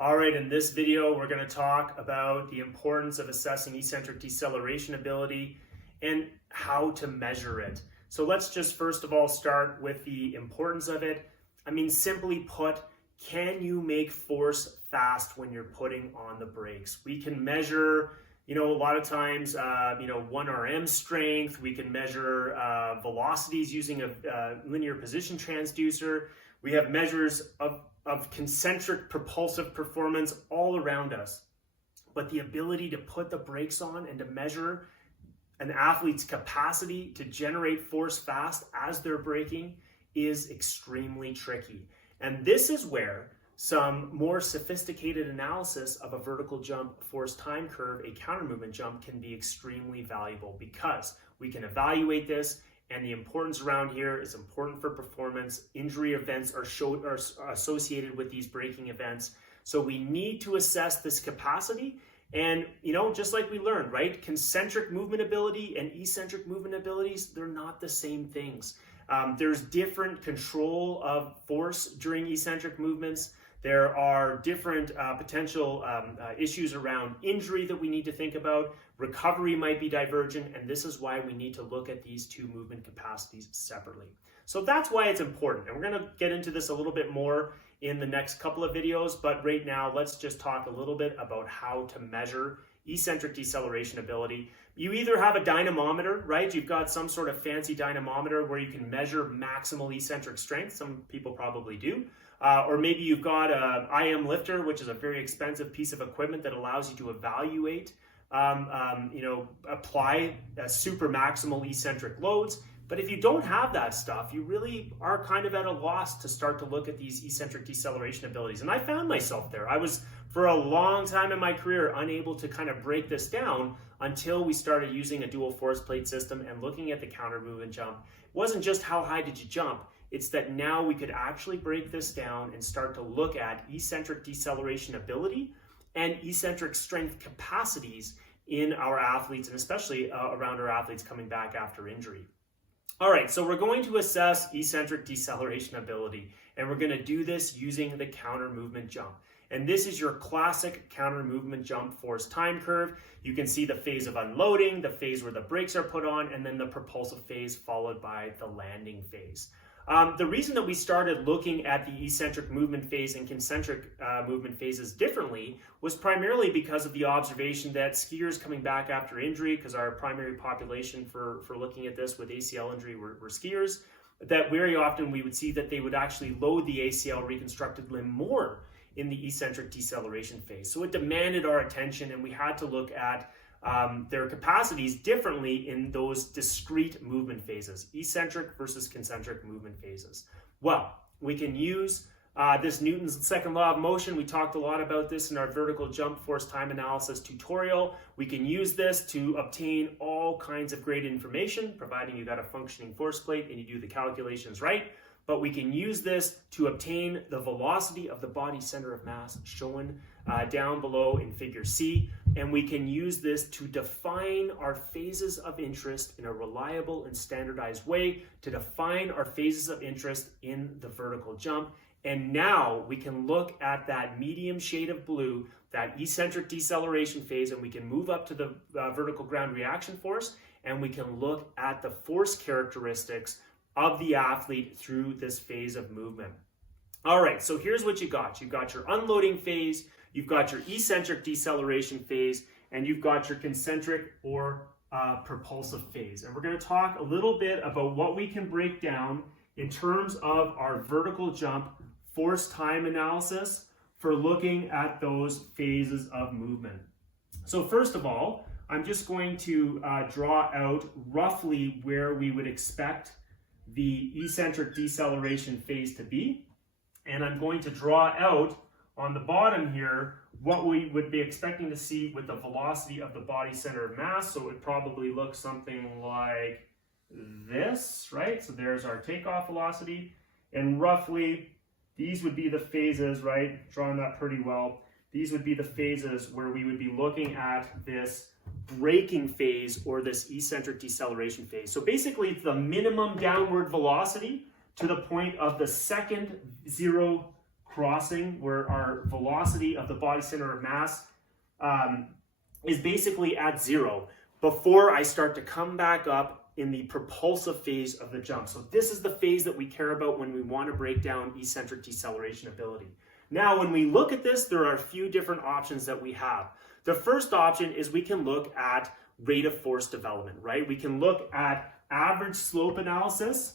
All right, in this video, we're going to talk about the importance of assessing eccentric deceleration ability and how to measure it. So let's just first of all start with the importance of it. I mean, simply put, can you make force fast when you're putting on the brakes? We can measure, a lot of times, 1RM strength. We can measure velocities using a linear position transducer. We have measures of concentric propulsive performance all around us. But the ability to put the brakes on and to measure an athlete's capacity to generate force fast as they're braking is extremely tricky. And this is where some more sophisticated analysis of a vertical jump force time curve, a counter movement jump, can be extremely valuable because we can evaluate this. And the importance around here is important for performance. Injury events are associated with these braking events. So we need to assess this capacity. And, just like we learned, right? Concentric movement ability and eccentric movement abilities, they're not the same things. There's different control of force during eccentric movements. There are different potential issues around injury that we need to think about. Recovery might be divergent, and this is why we need to look at these two movement capacities separately. So that's why it's important, and we're going to get into this a little bit more in the next couple of videos, but right now let's just talk a little bit about how to measure eccentric deceleration ability. You either have a dynamometer, right? You've got some sort of fancy dynamometer where you can measure maximal eccentric strength. Some people probably do. Or maybe you've got an IM lifter, which is a very expensive piece of equipment that allows you to evaluate, apply super maximal eccentric loads. But if you don't have that stuff, you really are kind of at a loss to start to look at these eccentric deceleration abilities. And I found myself there. I was, for a long time in my career, unable to kind of break this down until we started using a dual force plate system and looking at the counter movement jump. It wasn't just how high did you jump, it's that now we could actually break this down and start to look at eccentric deceleration ability and eccentric strength capacities in our athletes, and especially around our athletes coming back after injury. All right, so we're going to assess eccentric deceleration ability, and we're going to do this using the counter movement jump. And this is your classic counter movement jump force time curve. You can see the phase of unloading, the phase where the brakes are put on, and then the propulsive phase followed by the landing phase. The reason that we started looking at the eccentric movement phase and concentric movement phases differently was primarily because of the observation that skiers coming back after injury, because our primary population for looking at this with ACL injury were skiers, that very often we would see that they would actually load the ACL reconstructed limb more in the eccentric deceleration phase. So it demanded our attention, and we had to look at their capacities differently in those discrete movement phases, eccentric versus concentric movement phases. Well, we can use this Newton's second law of motion. We talked a lot about this in our vertical jump force time analysis tutorial. We can use this to obtain all kinds of great information, providing you got a functioning force plate and you do the calculations right. But we can use this to obtain the velocity of the body center of mass shown down below in figure C. And we can use this to define our phases of interest in a reliable and standardized way, to define our phases of interest in the vertical jump. And now we can look at that medium shade of blue, that eccentric deceleration phase, and we can move up to the vertical ground reaction force, and we can look at the force characteristics of the athlete through this phase of movement. All right, so here's what you got. You've got your unloading phase, you've got your eccentric deceleration phase, and you've got your concentric or propulsive phase. And we're going to talk a little bit about what we can break down in terms of our vertical jump force time analysis for looking at those phases of movement. So first of all, I'm just going to draw out roughly where we would expect the eccentric deceleration phase to be. And I'm going to draw out on the bottom here what we would be expecting to see with the velocity of the body center of mass. So it would probably look something like this, right? So there's our takeoff velocity. And roughly, these would be the phases, right? Drawing that pretty well. These would be the phases where we would be looking at this braking phase or this eccentric deceleration phase. So basically it's the minimum downward velocity to the point of the second zero crossing, where our velocity of the body center of mass is basically at 0 before I start to come back up in the propulsive phase of the jump. So this is the phase that we care about when we want to break down eccentric deceleration ability. Now, when we look at this, there are a few different options that we have. The first option is we can look at rate of force development, right? We can look at average slope analysis.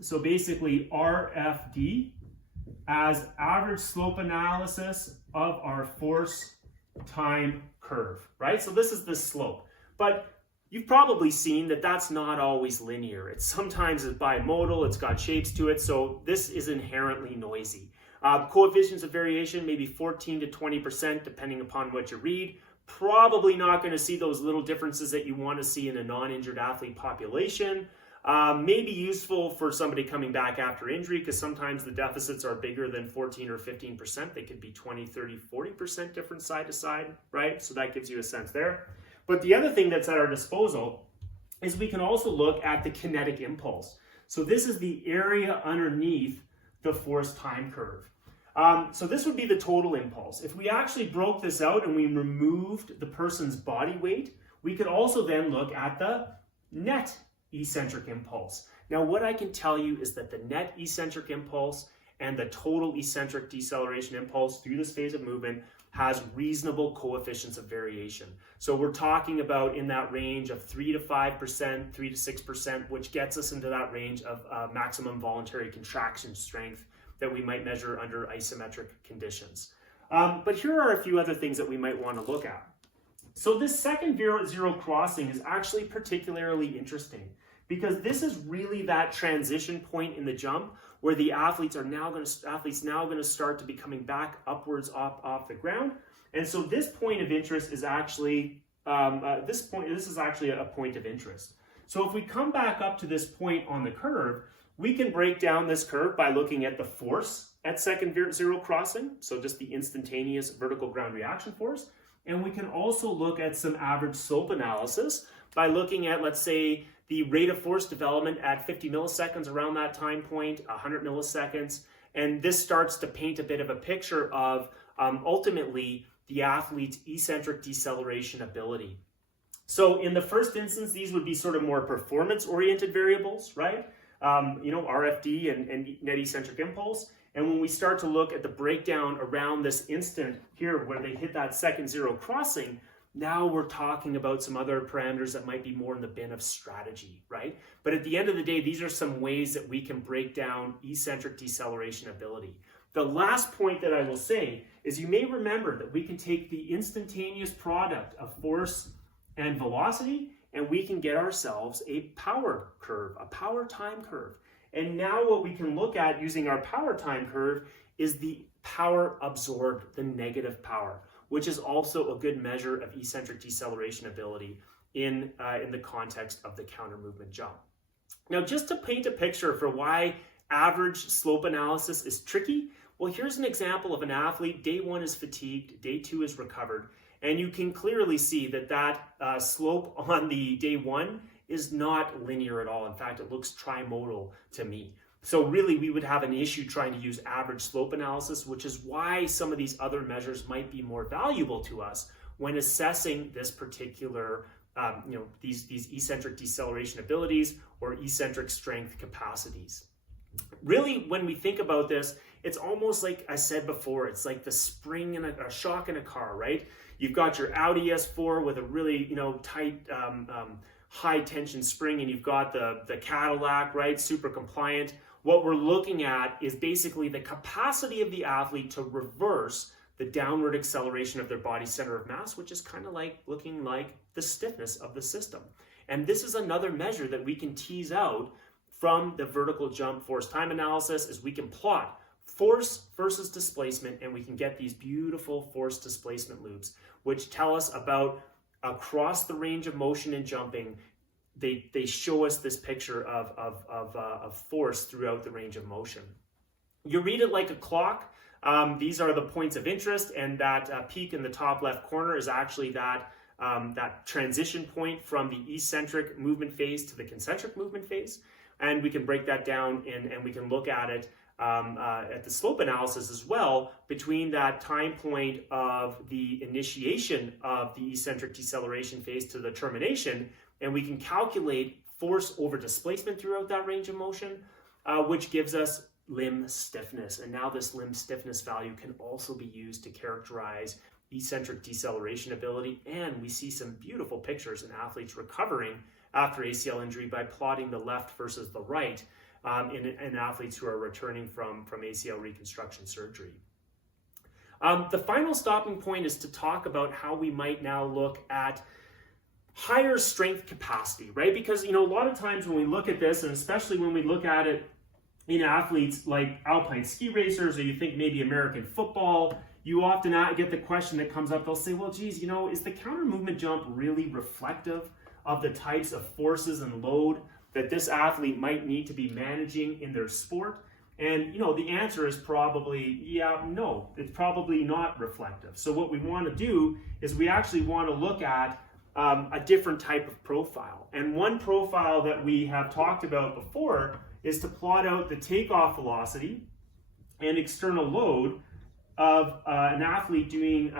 So basically RFD as average slope analysis of our force time curve, right? So this is the slope. But you've probably seen that that's not always linear. It's sometimes bimodal, it's got shapes to it, so this is inherently noisy. Coefficients of variation, maybe 14 to 20%, depending upon what you read. Probably not going to see those little differences that you want to see in a non-injured athlete population. Maybe useful for somebody coming back after injury, because sometimes the deficits are bigger than 14 or 15%. They could be 20, 30, 40% different side to side, right? So that gives you a sense there. But the other thing that's at our disposal is we can also look at the kinetic impulse. So this is the area underneath the force time curve. So this would be the total impulse. If we actually broke this out and we removed the person's body weight, we could also then look at the net eccentric impulse. Now, what I can tell you is that the net eccentric impulse and the total eccentric deceleration impulse through this phase of movement has reasonable coefficients of variation. So we're talking about in that range of 3 to 5%, 3 to 6%, which gets us into that range of maximum voluntary contraction strength that we might measure under isometric conditions. But here are a few other things that we might want to look at. So this second zero crossing is actually particularly interesting, because this is really that transition point in the jump where the athletes now going to start to be coming back upwards off the ground. And so this point of interest is actually this is actually a point of interest. So if we come back up to this point on the curve, we can break down this curve by looking at the force at second zero crossing, so just the instantaneous vertical ground reaction force. And we can also look at some average slope analysis by looking at, let's say, the rate of force development at 50 milliseconds around that time point, 100 milliseconds. And this starts to paint a bit of a picture of ultimately the athlete's eccentric deceleration ability. So in the first instance, these would be sort of more performance-oriented variables, right? RFD and net eccentric impulse. And when we start to look at the breakdown around this instant here where they hit that second zero crossing, now we're talking about some other parameters that might be more in the bin of strategy, right? But at the end of the day, these are some ways that we can break down eccentric deceleration ability. The last point that I will say is you may remember that we can take the instantaneous product of force and velocity, and we can get ourselves a power curve, a power time curve. And now what we can look at using our power time curve is the power absorbed, the negative power, which is also a good measure of eccentric deceleration ability in the context of the counter movement jump. Now, just to paint a picture for why average slope analysis is tricky, well, here's an example of an athlete. Day 1 is fatigued, day 2 is recovered, and you can clearly see that slope on the day 1 is not linear at all. In fact, it looks trimodal to me. So really, we would have an issue trying to use average slope analysis, which is why some of these other measures might be more valuable to us when assessing this particular, these eccentric deceleration abilities or eccentric strength capacities. Really, when we think about this, it's almost like I said before, it's like the spring in a shock in a car, right? You've got your Audi S4 with a really, tight, high tension spring, and you've got the Cadillac, right? Super compliant. What we're looking at is basically the capacity of the athlete to reverse the downward acceleration of their body center of mass, which is kind of like looking like the stiffness of the system. And this is another measure that we can tease out from the vertical jump force time analysis, is we can plot force versus displacement, and we can get these beautiful force displacement loops, which tell us about across the range of motion in jumping. They show us this picture of force throughout the range of motion. You read it like a clock. These are the points of interest, and that peak in the top left corner is actually that transition point from the eccentric movement phase to the concentric movement phase. And we can break that down and we can look at it at the slope analysis as well between that time point of the initiation of the eccentric deceleration phase to the termination, and we can calculate force over displacement throughout that range of motion, which gives us limb stiffness. And now this limb stiffness value can also be used to characterize eccentric deceleration ability. And we see some beautiful pictures in athletes recovering after ACL injury by plotting the left versus the right in athletes who are returning from ACL reconstruction surgery. The final stopping point is to talk about how we might now look at higher strength capacity, right? Because, a lot of times when we look at this, and especially when we look at it in athletes like alpine ski racers, or you think maybe American football, you often get the question that comes up, they'll say, well, geez, is the counter movement jump really reflective of the types of forces and load that this athlete might need to be managing in their sport? And, the answer is probably, no, it's probably not reflective. So what we want to do is we actually want to look at a different type of profile. And one profile that we have talked about before is to plot out the takeoff velocity and external load of an athlete doing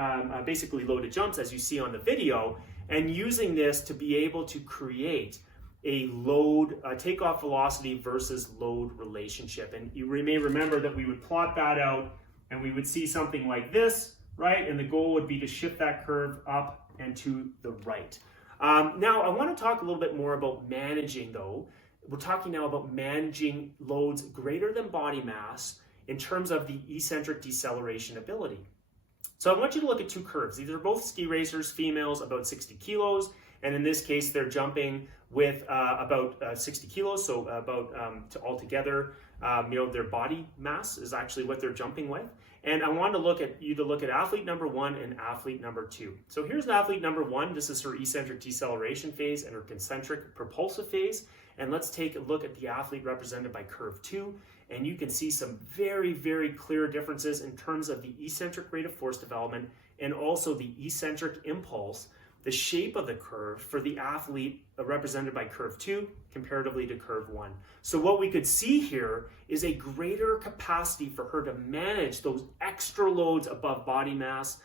basically loaded jumps, as you see on the video, and using this to be able to create a takeoff velocity versus load relationship. And you may remember that we would plot that out and we would see something like this, right? And the goal would be to shift that curve up and to the right. Now, I want to talk a little bit more about managing, though. We're talking now about managing loads greater than body mass in terms of the eccentric deceleration ability. So I want you to look at two curves. These are both ski racers, females, about 60 kilos. And in this case, they're jumping with about 60 kilos. So about altogether, their body mass is actually what they're jumping with. And I want to look at athlete number 1 and athlete number 2. So here's athlete number 1. This is her eccentric deceleration phase and her concentric propulsive phase. And let's take a look at the athlete represented by curve 2. And you can see some very, very clear differences in terms of the eccentric rate of force development and also the eccentric impulse, the shape of the curve for the athlete represented by curve 2 comparatively to curve 1. So what we could see here is a greater capacity for her to manage those extra loads above body mass,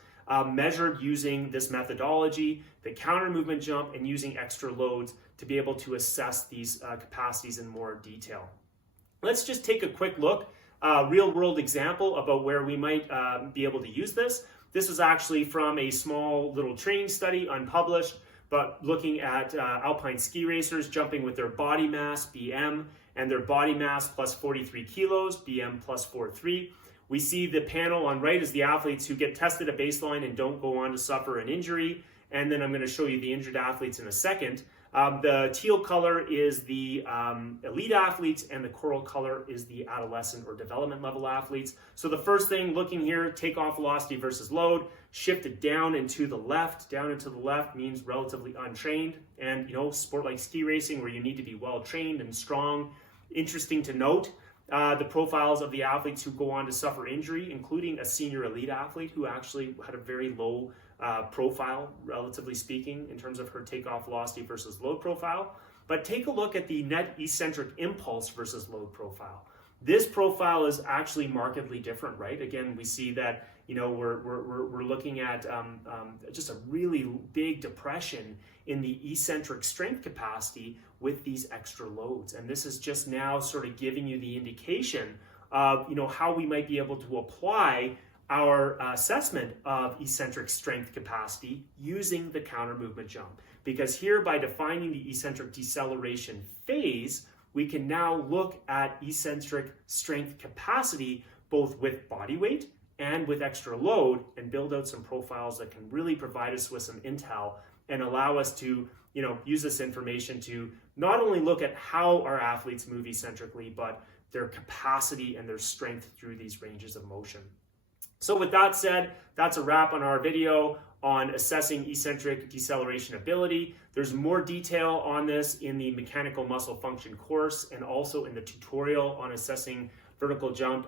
measured using this methodology, the counter movement jump, and using extra loads to be able to assess these capacities in more detail. Let's just take a quick look, real world example about where we might be able to use this. This is actually from a small little training study, unpublished, but looking at alpine ski racers jumping with their body mass, BM, and their body mass plus 43 kilos, BM plus 4.3. We see the panel on right is the athletes who get tested at baseline and don't go on to suffer an injury. And then I'm going to show you the injured athletes in a second. The teal color is the elite athletes, and the coral color is the adolescent or development level athletes. So the first thing looking here, takeoff velocity versus load, shifted down and to the left. Down and to the left means relatively untrained. And, sport like ski racing where you need to be well trained and strong. Interesting to note, the profiles of the athletes who go on to suffer injury, including a senior elite athlete who actually had a very low profile, relatively speaking, in terms of her takeoff velocity versus load profile. But take a look at the net eccentric impulse versus load profile. This profile is actually markedly different, right? Again, we see that we're looking at just a really big depression in the eccentric strength capacity with these extra loads, and this is just now sort of giving you the indication of how we might be able to apply our assessment of eccentric strength capacity using the counter movement jump. Because here, by defining the eccentric deceleration phase, we can now look at eccentric strength capacity both with body weight and with extra load and build out some profiles that can really provide us with some intel and allow us to use this information to not only look at how our athletes move eccentrically, but their capacity and their strength through these ranges of motion. So with that said, that's a wrap on our video on assessing eccentric deceleration ability. There's more detail on this in the mechanical muscle function course and also in the tutorial on assessing vertical jump,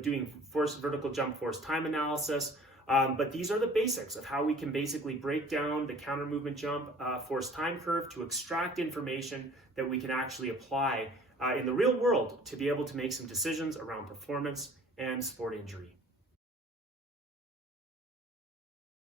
doing vertical jump force time analysis. But these are the basics of how we can basically break down the counter movement jump force time curve to extract information that we can actually apply in the real world to be able to make some decisions around performance and sport injury.